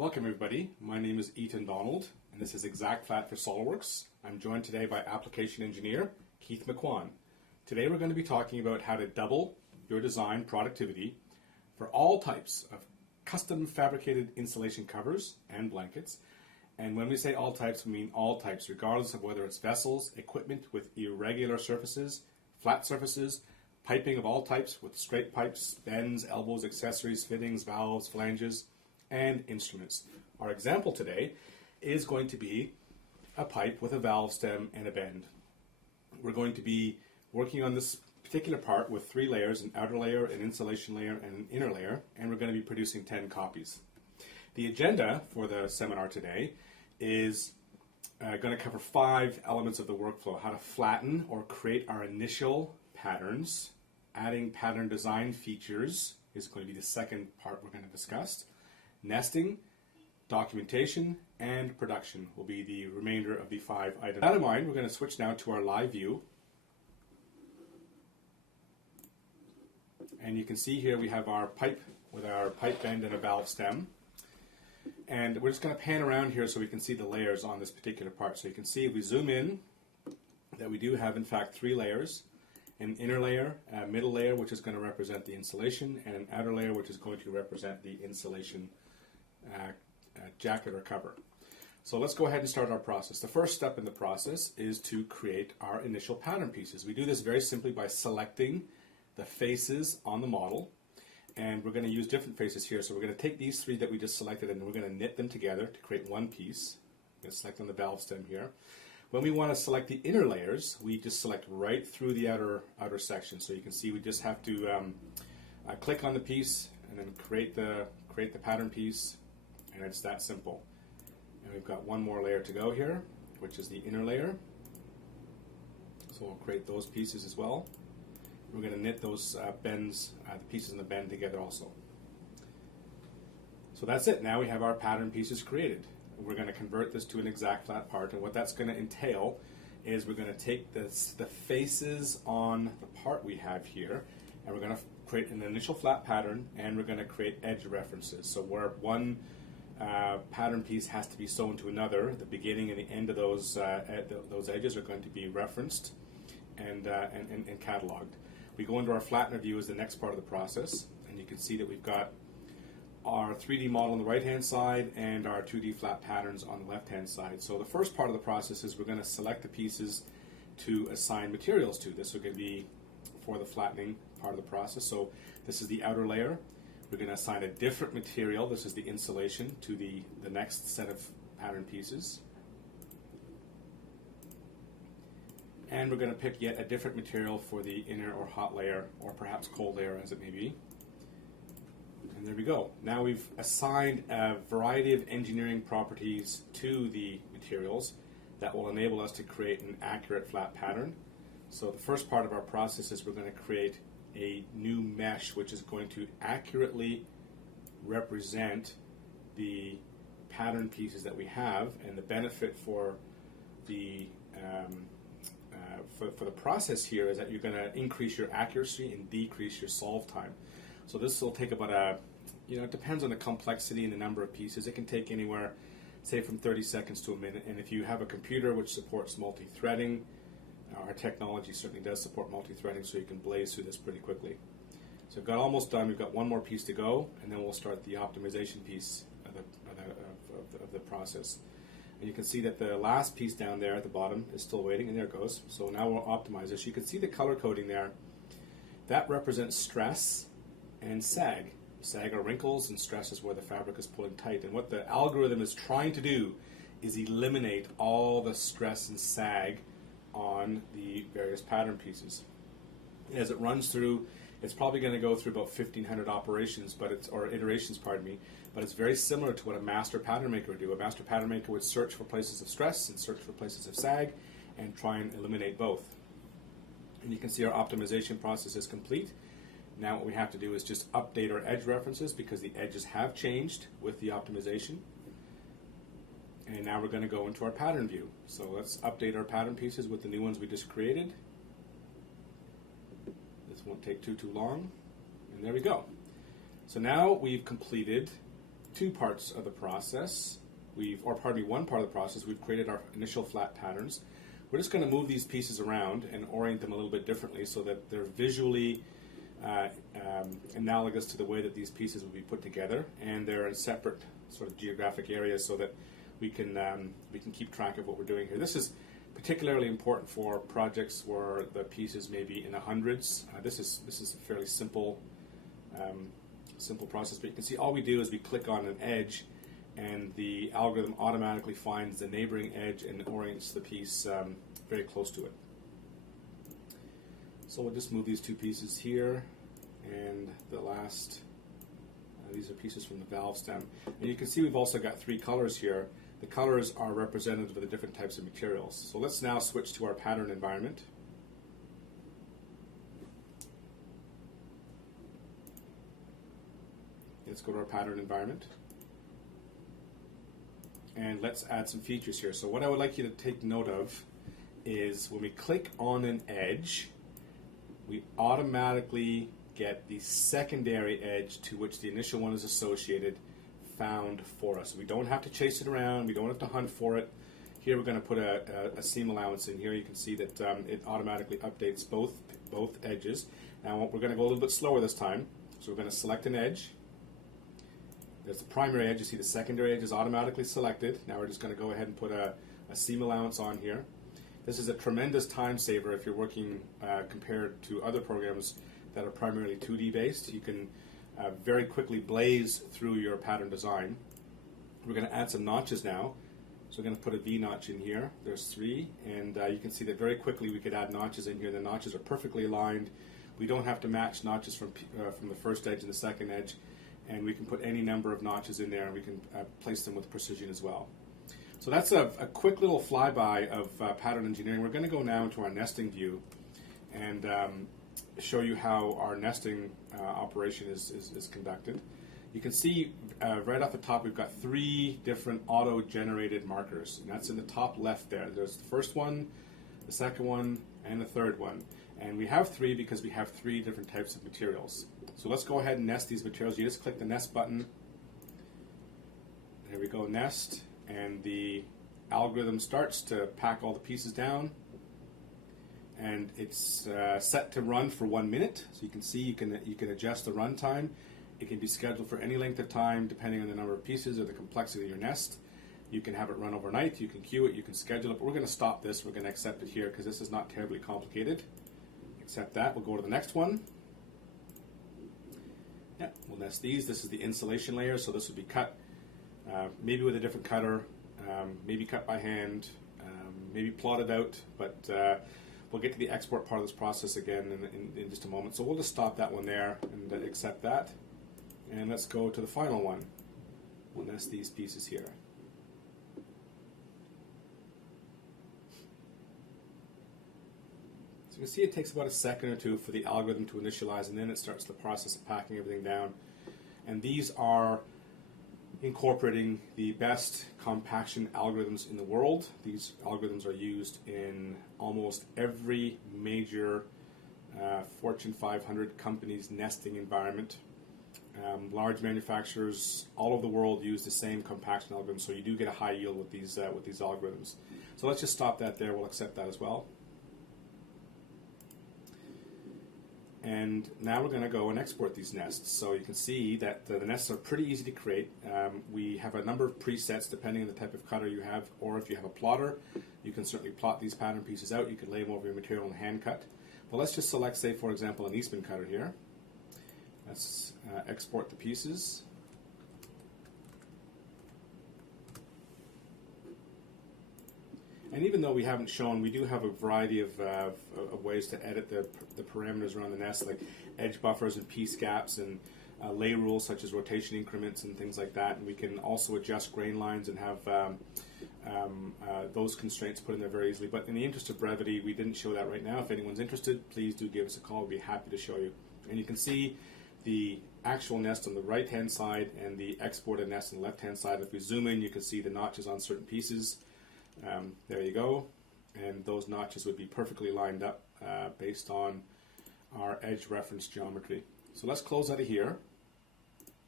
Welcome everybody, my name is Ethan Donald and this is ExactFlat for SOLIDWORKS. I'm joined today by application engineer Keith McQuan. Today we're going to be talking about how to double your design productivity for all types of custom fabricated insulation covers and blankets. And when we say all types, we mean all types, regardless of whether it's vessels, equipment with irregular surfaces, flat surfaces, piping of all types with straight pipes, bends, elbows, accessories, fittings, valves, flanges, and instruments. Our example today is going to be a pipe with a valve stem and a bend. We're going to be working on this particular part with 3 layers, an outer layer, an insulation layer, and an inner layer, and we're going to be producing 10 copies. The agenda for the seminar today is going to cover 5 elements of the workflow: how to flatten or create our initial patterns, adding pattern design features is going to be the second part we're going to discuss. Nesting, documentation, and production will be the remainder of the 5 items. With that in mind, we're going to switch now to our live view. And you can see here we have our pipe with our pipe bend and a valve stem. And we're just going to pan around here so we can see the layers on this particular part. So you can see if we zoom in that we do have in fact 3 layers. An inner layer, a middle layer which is going to represent the insulation, and an outer layer which is going to represent the insulation jacket or cover. So let's go ahead and start our process. The first step in the process is to create our initial pattern pieces. We do this very simply by selecting the faces on the model, and we're going to use different faces here. So we're going to take these 3 that we just selected and we're going to knit them together to create one piece. I'm going to select on the valve stem here. When we want to select the inner layers, we just select right through the outer section. So you can see we just have to click on the piece and then create the pattern piece, and it's that simple. And we've got one more layer to go here, which is the inner layer. So we'll create those pieces as well. We're going to knit those bends, the pieces in the bend together also. So that's it. Now we have our pattern pieces created. We're going to convert this to an ExactFlat part, and what that's going to entail is we're going to take the faces on the part we have here, and we're going to create an initial flat pattern, and we're going to create edge references. So where one pattern piece has to be sewn to another, the beginning and the end of those edges are going to be referenced and cataloged. We go into our flattener view as the next part of the process, and you can see that we've got our 3D model on the right hand side and our 2D flat patterns on the left hand side. So the first part of the process is we're going to select the pieces to assign materials to. This is going to be for the flattening part of the process. So this is the outer layer. We're going to assign a different material, this is the insulation, to the next set of pattern pieces. And we're going to pick yet a different material for the inner or hot layer, or perhaps cold layer as it may be. And there we go. Now we've assigned a variety of engineering properties to the materials that will enable us to create an accurate flat pattern. So the first part of our process is we're going to create a new mesh which is going to accurately represent the pattern pieces that we have, and the benefit for the for the process here is that you're going to increase your accuracy and decrease your solve time. So this will take about it depends on the complexity and the number of pieces. It can take anywhere, say, from 30 seconds to a minute. And if you have a computer which supports multi-threading, our technology certainly does support multi-threading, so you can blaze through this pretty quickly. So we've got almost done. We've got one more piece to go, and then we'll start the optimization piece of the process. And you can see that the last piece down there at the bottom is still waiting, and there it goes. So now we'll optimize this. You can see the color coding there. That represents stress and sag. Sag are wrinkles, and stress is where the fabric is pulling tight. And what the algorithm is trying to do is eliminate all the stress and sag on the various pattern pieces. As it runs through, it's probably going to go through about 1,500 operations, iterations, pardon me. But it's very similar to what a master pattern maker would do. A master pattern maker would search for places of stress and search for places of sag, and try and eliminate both. And you can see our optimization process is complete. Now what we have to do is just update our edge references, because the edges have changed with the optimization. And now we're going to go into our pattern view. So let's update our pattern pieces with the new ones we just created. This won't take too long. And there we go. So now we've completed two parts of the process. One part of the process, we've created our initial flat patterns. We're just going to move these pieces around and orient them a little bit differently so that they're visually analogous to the way that these pieces will be put together, and they're in separate sort of geographic areas so that we can keep track of what we're doing here. This is particularly important for projects where the pieces may be in the hundreds. This is a fairly simple process, but you can see all we do is we click on an edge, and the algorithm automatically finds the neighboring edge and orients the piece very close to it. So we'll just move these two pieces here, and the last, these are pieces from the valve stem. And you can see we've also got three colors here. The colors are representative of the different types of materials. So let's now switch to our pattern environment. Let's go to our pattern environment. And let's add some features here. So what I would like you to take note of is when we click on an edge, we automatically get the secondary edge to which the initial one is associated found for us. We don't have to chase it around. We don't have to hunt for it. Here we're going to put a seam allowance in here. You can see that it automatically updates both edges. Now we're going to go a little bit slower this time. So we're going to select an edge. There's the primary edge. You see the secondary edge is automatically selected. Now we're just going to go ahead and put a seam allowance on here. This is a tremendous time saver if you're working compared to other programs that are primarily 2D based. You can very quickly blaze through your pattern design. We're going to add some notches now. So we're going to put a V notch in here. There's three, and you can see that very quickly we could add notches in here. The notches are perfectly aligned. We don't have to match notches from the first edge and the second edge, and we can put any number of notches in there, and we can place them with precision as well. So that's a quick little flyby of pattern engineering. We're going to go now into our nesting view and show you how our nesting operation is conducted. You can see right off the top we've got three different auto-generated markers, and that's in the top left there. There's the first one, the second one, and the third one. And we have three because we have three different types of materials. So let's go ahead and nest these materials. You just click the nest button. There we go, nest, and the algorithm starts to pack all the pieces down. And it's set to run for 1 minute. So you can see you can adjust the run time. It can be scheduled for any length of time depending on the number of pieces or the complexity of your nest. You can have it run overnight, you can queue it, you can schedule it, but we're going to stop this. We're going to accept it here because this is not terribly complicated. Accept that. We'll go to the next one. Yeah, we'll nest these. This is the insulation layer, so this would be cut maybe with a different cutter, maybe cut by hand, maybe plotted out, but we'll get to the export part of this process again in just a moment. So we'll just stop that one there and accept that. And let's go to the final one. We'll nest these pieces here. So you can see it takes about a second or two for the algorithm to initialize, and then it starts the process of packing everything down. And these are incorporating the best compaction algorithms in the world. These algorithms are used in almost every major Fortune 500 company's nesting environment. Large manufacturers all over the world use the same compaction algorithm, so you do get a high yield with these algorithms. So let's just stop that there. We'll accept that as well. And now we're going to go and export these nests. So you can see that the nests are pretty easy to create. We have a number of presets depending on the type of cutter you have, or if you have a plotter, you can certainly plot these pattern pieces out. You can lay them over your material and hand cut. But let's just select, say, for example, an Eastman cutter here. Let's export the pieces. And even though we haven't shown, we do have a variety of ways to edit the parameters around the nest, like edge buffers and piece gaps and lay rules such as rotation increments and things like that. And we can also adjust grain lines and have those constraints put in there very easily. But in the interest of brevity, we didn't show that right now. If anyone's interested, please do give us a call. We'll be happy to show you. And you can see the actual nest on the right-hand side and the exported nest on the left-hand side. If we zoom in, you can see the notches on certain pieces. There you go. And those notches would be perfectly lined up based on our edge reference geometry. So let's close out of here.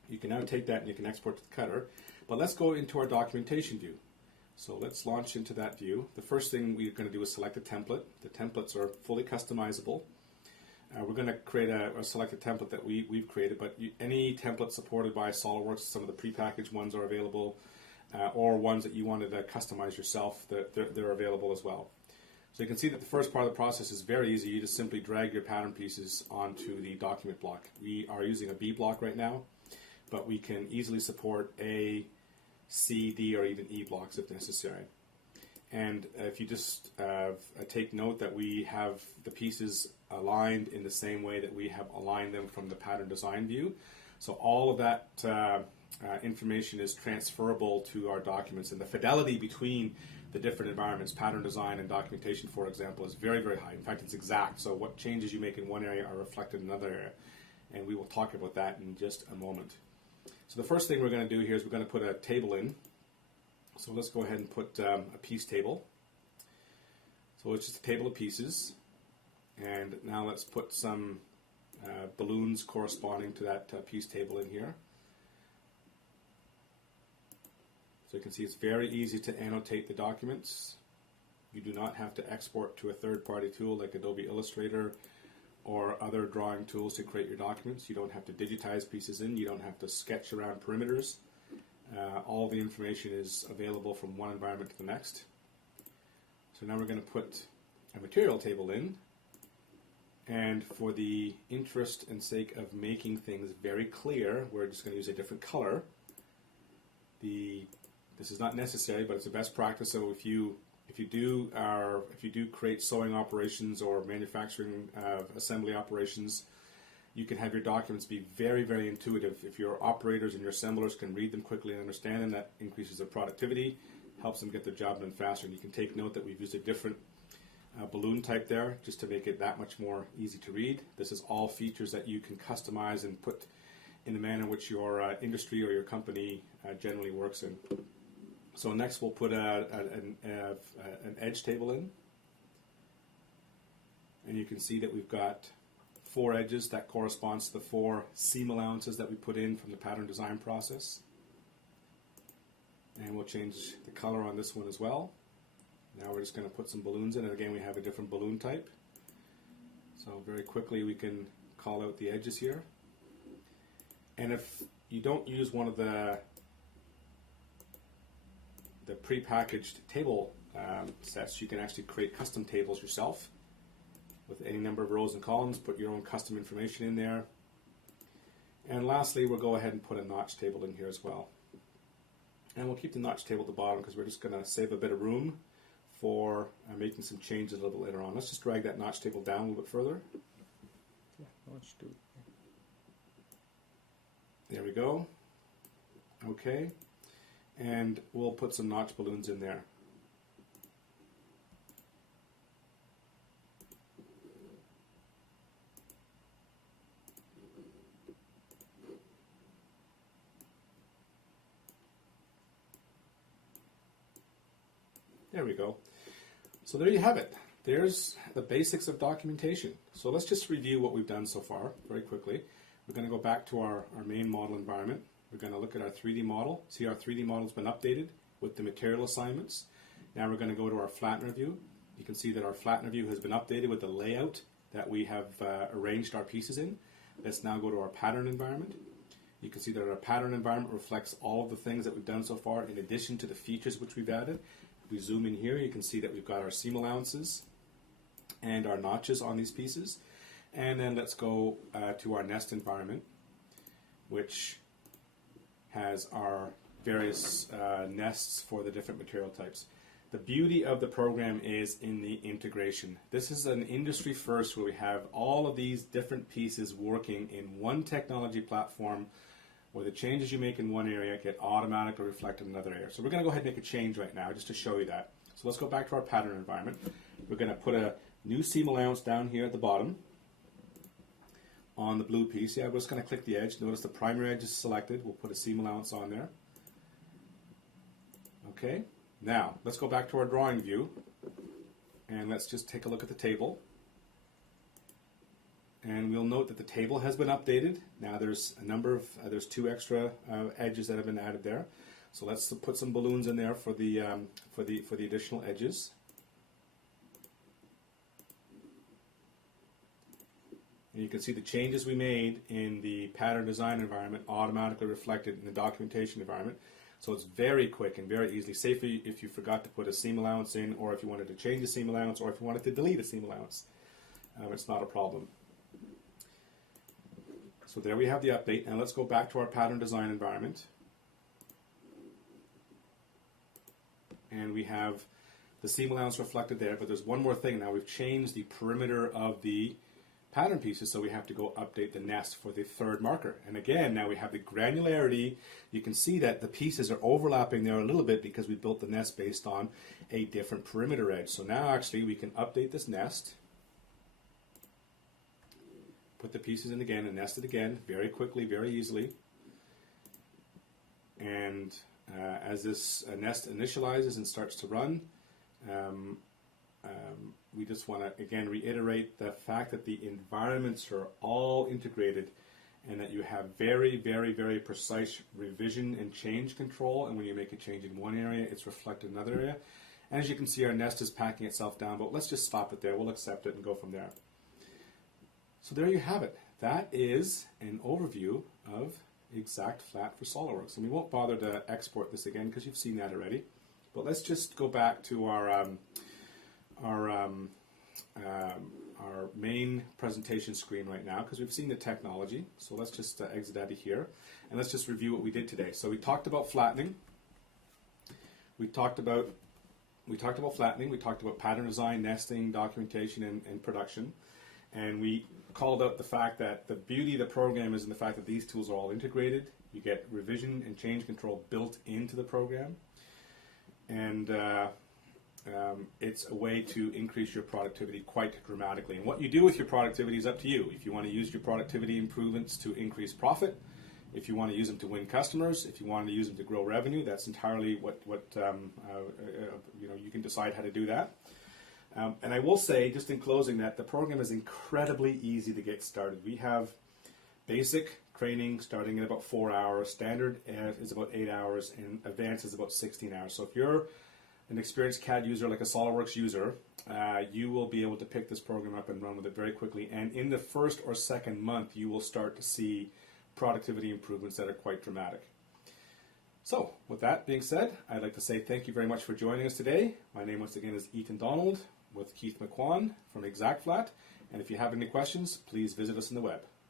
You can now take that and you can export to the cutter. But let's go into our documentation view. So let's launch into that view. The first thing we're going to do is select a template. The templates are fully customizable. We're going to create or select a template that we've created, but any template supported by SOLIDWORKS, some of the prepackaged ones are available, or ones that you wanted to customize yourself, they're available as well. So you can see that the first part of the process is very easy. You just simply drag your pattern pieces onto the document block. We are using a B block right now, but we can easily support A, C, D, or even E blocks if necessary. And if you just take note that we have the pieces aligned in the same way that we have aligned them from the pattern design view. So all of that information is transferable to our documents, and the fidelity between the different environments, pattern design and documentation, for example, is very, very high. In fact, it's exact. So what changes you make in one area are reflected in another area. And we will talk about that in just a moment. So the first thing we're going to do here is we're going to put a table in. So let's go ahead and put a piece table. So it's just a table of pieces. And now let's put some balloons corresponding to that piece table in here. So you can see it's very easy to annotate the documents. You do not have to export to a third-party tool like Adobe Illustrator or other drawing tools to create your documents. You don't have to digitize pieces in. You don't have to sketch around perimeters. All the information is available from one environment to the next. So now we're going to put a material table in. And for the interest and sake of making things very clear, we're just going to use a different color. This is not necessary, but it's a best practice. So if you do create sewing operations or manufacturing assembly operations, you can have your documents be very, very intuitive. If your operators and your assemblers can read them quickly and understand them, that increases their productivity, helps them get their job done faster. And you can take note that we've used a different balloon type there just to make it that much more easy to read. This is all features that you can customize and put in the manner in which your industry or your company generally works in. So next we'll put an edge table in. And you can see that we've got 4 edges. That corresponds to the 4 seam allowances that we put in from the pattern design process. And we'll change the color on this one as well. Now we're just going to put some balloons in, and again we have a different balloon type. So very quickly we can call out the edges here. And if you don't use one of the pre-packaged table sets, you can actually create custom tables yourself with any number of rows and columns, put your own custom information in there. And lastly, we'll go ahead and put a notch table in here as well. And we'll keep the notch table at the bottom because we're just going to save a bit of room for making some changes a little bit later on. Let's just drag that notch table down a little bit further. Yeah, notch too. There we go. Okay. And we'll put some notch balloons in there. There we go. So there you have it. There's the basics of documentation. So let's just review what we've done so far very quickly. We're going to go back to our main model environment. We're going to look at our 3D model. See, our 3D model has been updated with the material assignments. Now we're going to go to our flattener view. You can see that our flattener view has been updated with the layout that we have arranged our pieces in. Let's now go to our pattern environment. You can see that our pattern environment reflects all of the things that we've done so far in addition to the features which we've added. If we zoom in here, you can see that we've got our seam allowances and our notches on these pieces. And then let's go to our nest environment, which has our various nests for the different material types. The beauty of the program is in the integration. This is an industry first where we have all of these different pieces working in one technology platform where the changes you make in one area get automatically reflected in another area. So we're going to go ahead and make a change right now just to show you that. So let's go back to our pattern environment. We're going to put a new seam allowance down here at the bottom on the blue piece. Yeah, we're just going to click the edge. Notice the primary edge is selected. We'll put a seam allowance on there. Okay, now let's go back to our drawing view and let's just take a look at the table. and we'll note that the table has been updated. Now there's a number of, there's 2 extra edges that have been added there. So let's put some balloons in there for the additional edges. And you can see the changes we made in the pattern design environment automatically reflected in the documentation environment. So it's very quick and very easily. Say if you forgot to put a seam allowance in, or if you wanted to change a seam allowance, or if you wanted to delete a seam allowance. It's not a problem. So there we have the update. And let's go back to our pattern design environment. And we have the seam allowance reflected there, but there's one more thing. Now we've changed the perimeter of the pattern pieces, so we have to go update the nest for the 3rd marker. And again, now we have the granularity. You can see that the pieces are overlapping there a little bit because we built the nest based on a different perimeter edge. So now actually we can update this nest, put the pieces in again and nest it again very quickly, very easily. And as this nest initializes and starts to run, we just want to again reiterate the fact that the environments are all integrated and that you have very, very, very precise revision and change control. And when you make a change in one area, it's reflected in another area. And as you can see, our nest is packing itself down, but let's just stop it there. We'll accept it and go from there. So there you have it. That is an overview of ExactFlat for SOLIDWORKS. And we won't bother to export this again because you've seen that already. But let's just go back to our main presentation screen right now because we've seen the technology. So let's just exit out of here and let's just review what we did today. So we talked about flattening. We talked about flattening. We talked about pattern design, nesting, documentation, and production. And we called out the fact that the beauty of the program is in the fact that these tools are all integrated. You get revision and change control built into the program. And it's a way to increase your productivity quite dramatically. And what you do with your productivity is up to you. If you want to use your productivity improvements to increase profit, if you want to use them to win customers, if you want to use them to grow revenue, that's entirely what you can decide how to do that. And I will say, just in closing, that the program is incredibly easy to get started. We have basic training starting at about 4 hours, standard is about 8 hours, and advanced is about 16 hours. So if you're an experienced CAD user, like a SOLIDWORKS user, you will be able to pick this program up and run with it very quickly. And in the 1st or 2nd month, you will start to see productivity improvements that are quite dramatic. So, with that being said, I'd like to say thank you very much for joining us today. My name once again is Ethan Donald with Keith McQuan from ExactFlat. And if you have any questions, please visit us on the web.